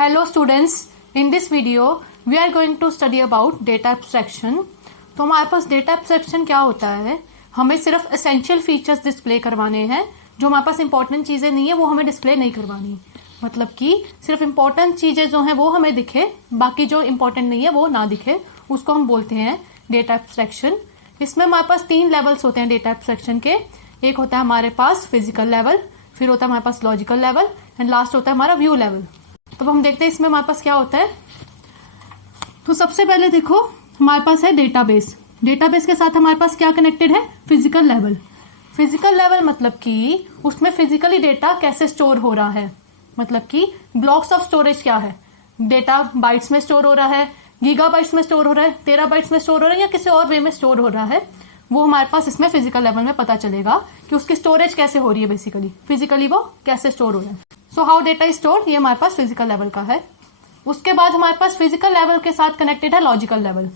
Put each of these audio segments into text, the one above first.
Hello students, in this video we are going to study about data abstraction। तो हमारे पास data abstraction क्या होता है, हमें सिर्फ एसेंशियल फीचर्स डिस्प्ले करवाने हैं। जो हमारे पास इंपॉर्टेंट चीजें नहीं है वो हमें डिस्प्ले नहीं करवानी, मतलब कि सिर्फ इंपॉर्टेंट चीजें जो हैं वो हमें दिखे, बाकी जो इंपॉर्टेंट नहीं है वो ना दिखे, उसको हम बोलते हैं डेटा एब्स्ट्रैक्शन। इसमें हमारे पास 3 लेवल्स होते हैं डेटा एब्स्ट्रैक्शन के। एक होता है हमारे पास फिजिकल लेवल, फिर होता है हमारे पास लॉजिकल लेवल एंड लास्ट होता है हमारा व्यू लेवल। तो हम देखते हैं इसमें हमारे पास क्या होता है। तो सबसे पहले देखो हमारे पास है डेटाबेस। डेटाबेस के साथ हमारे पास क्या कनेक्टेड है, फिजिकल लेवल। फिजिकल लेवल मतलब कि उसमें फिजिकली डेटा कैसे स्टोर हो रहा है, मतलब कि ब्लॉक्स ऑफ स्टोरेज क्या है, डेटा बाइट्स में स्टोर हो रहा है, गीगाबाइट्स में स्टोर हो रहा है, टेराबाइट्स में स्टोर हो रहा है या किसी और वे में स्टोर हो रहा है, वो हमारे पास इसमें फिजिकल लेवल में पता चलेगा कि उसकी स्टोरेज कैसे हो रही है, बेसिकली फिजिकली वो कैसे स्टोर हो रहा है। So how data is stored, ये हमारे पास फिजिकल लेवल का है। उसके बाद हमारे पास फिजिकल लेवल के साथ कनेक्टेड है लॉजिकल लेवल।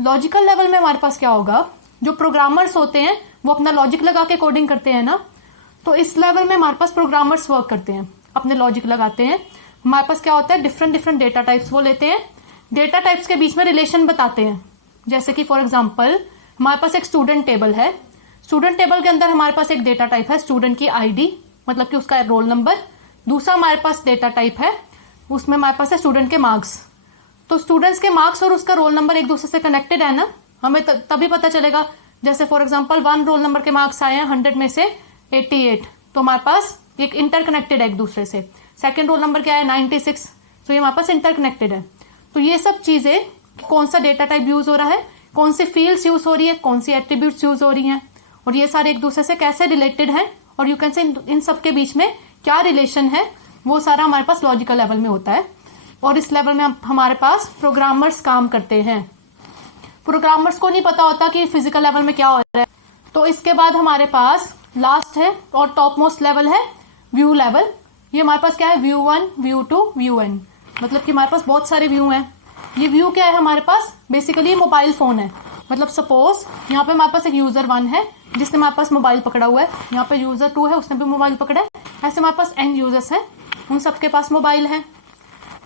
लॉजिकल लेवल में हमारे पास क्या होगा, जो प्रोग्रामर्स होते हैं वो अपना लॉजिक लगा के कोडिंग करते हैं ना, तो इस लेवल में हमारे पास प्रोग्रामर्स वर्क करते हैं, अपने लॉजिक लगाते हैं। हमारे पास क्या होता है, डिफरेंट डेटा टाइप्स वो लेते हैं, डेटा टाइप्स के बीच में रिलेशन बताते हैं। जैसे कि फॉर एग्जाम्पल हमारे पास एक स्टूडेंट टेबल है, स्टूडेंट टेबल के अंदर हमारे पास एक डेटा टाइप है स्टूडेंट की आईडी, मतलब कि उसका रोल नंबर। दूसरा हमारे पास डेटा टाइप है, उसमें हमारे पास है स्टूडेंट के मार्क्स। तो स्टूडेंट्स के मार्क्स और उसका रोल नंबर एक दूसरे से कनेक्टेड है ना, हमें तभी पता चलेगा। जैसे फॉर एग्जांपल 1 रोल नंबर के मार्क्स आए हैं 100 में से 88, तो हमारे पास एक इंटरकनेक्टेड है एक दूसरे से। सेकंड रोल नंबर क्या है 96, तो ये हमारे पास इंटरकनेक्टेड है। तो ये सब चीजें, कौन सा डेटा टाइप यूज हो रहा है, कौन सी फील्ड्स यूज हो रही है, कौन सी एट्रीब्यूट्स यूज हो रही हैं, और ये सारे एक दूसरे से कैसे रिलेटेड हैं, और यू कैन से इन सब के बीच में क्या रिलेशन है, वो सारा हमारे पास लॉजिकल लेवल में होता है। और इस लेवल में हमारे पास प्रोग्रामर्स काम करते हैं। प्रोग्रामर्स को नहीं पता होता कि फिजिकल लेवल में क्या हो रहा है। तो इसके बाद हमारे पास लास्ट है और टॉप मोस्ट लेवल है व्यू लेवल। ये हमारे पास क्या है, व्यू 1, व्यू 2, व्यू n, मतलब कि हमारे पास बहुत सारे व्यू हैं। ये व्यू क्या है हमारे पास, बेसिकली मोबाइल फोन है। मतलब सपोज यहाँ पे हमारे पास एक यूजर 1 है जिसने हमारे पास मोबाइल पकड़ा हुआ है, यहाँ पे यूजर 2 है उसने भी मोबाइल पकड़ा है, ऐसे हमारे पास n यूजर्स हैं, उन सबके पास मोबाइल है।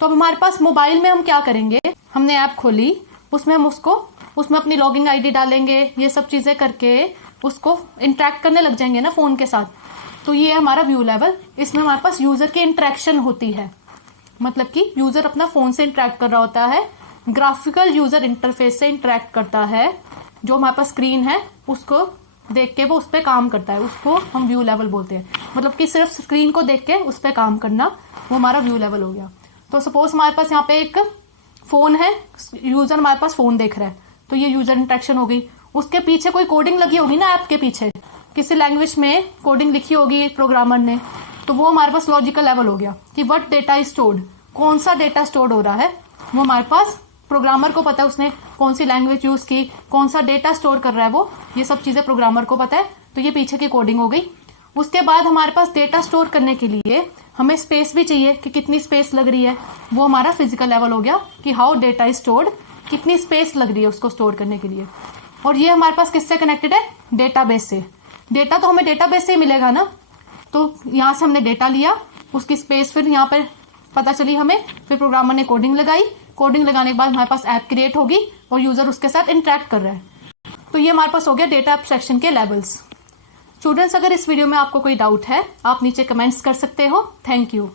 तो अब हमारे पास मोबाइल में हम क्या करेंगे, हमने ऐप खोली, उसमें हम उसमें अपनी लॉगिन आईडी डालेंगे, ये सब चीजें करके उसको इंटरेक्ट करने लग जाएंगे ना फोन के साथ। तो ये है हमारा व्यू लेवल। इसमें हमारे पास यूजर की इंटरेक्शन होती है, मतलब कि यूजर अपना फोन से इंटरेक्ट कर रहा होता है, ग्राफिकल यूजर इंटरफेस से इंटरेक्ट करता है। जो हमारे पास स्क्रीन है उसको देख के वो उस पर काम करता है, उसको हम व्यू लेवल बोलते हैं। मतलब कि सिर्फ स्क्रीन को देख के उस पर काम करना, वो हमारा व्यू लेवल हो गया। तो सपोज हमारे पास यहाँ पे एक फोन है, यूजर हमारे पास फोन देख रहा है, तो ये यूजर इंटरेक्शन हो गई। उसके पीछे कोई कोडिंग लगी होगी ना, ऐप के पीछे किसी लैंग्वेज में कोडिंग लिखी होगी प्रोग्रामर ने, तो वो हमारे पास लॉजिकल लेवल हो गया कि व्हाट डेटा इज स्टोर्ड, कौन सा डेटा स्टोर्ड हो रहा है, वो हमारे पास प्रोग्रामर को पता है, उसने कौन सी लैंग्वेज यूज की, कौन सा डेटा स्टोर कर रहा है वो, ये सब चीजें प्रोग्रामर को पता है। तो ये पीछे की कोडिंग हो गई। उसके बाद हमारे पास डेटा स्टोर करने के लिए हमें स्पेस भी चाहिए कि कितनी स्पेस लग रही है, वो हमारा फिजिकल लेवल हो गया कि हाउ डेटा इज स्टोर्ड, कितनी स्पेस लग रही है उसको स्टोर करने के लिए। और ये हमारे पास किससे कनेक्टेड है, डेटाबेस से। डेटा तो हमें डेटाबेस से ही मिलेगा ना, तो यहाँ से हमने डेटा लिया, उसकी स्पेस फिर यहाँ पर पता चली हमें, फिर प्रोग्रामर ने कोडिंग लगाई, कोडिंग लगाने के बाद हमारे पास ऐप क्रिएट होगी और यूजर उसके साथ इंटरेक्ट कर रहा है। तो ये हमारे पास हो गया डेटा एब्स्ट्रैक्शन के लेवल्स। स्टूडेंट्स, अगर इस वीडियो में आपको कोई डाउट है आप नीचे कमेंट्स कर सकते हो। Thank you.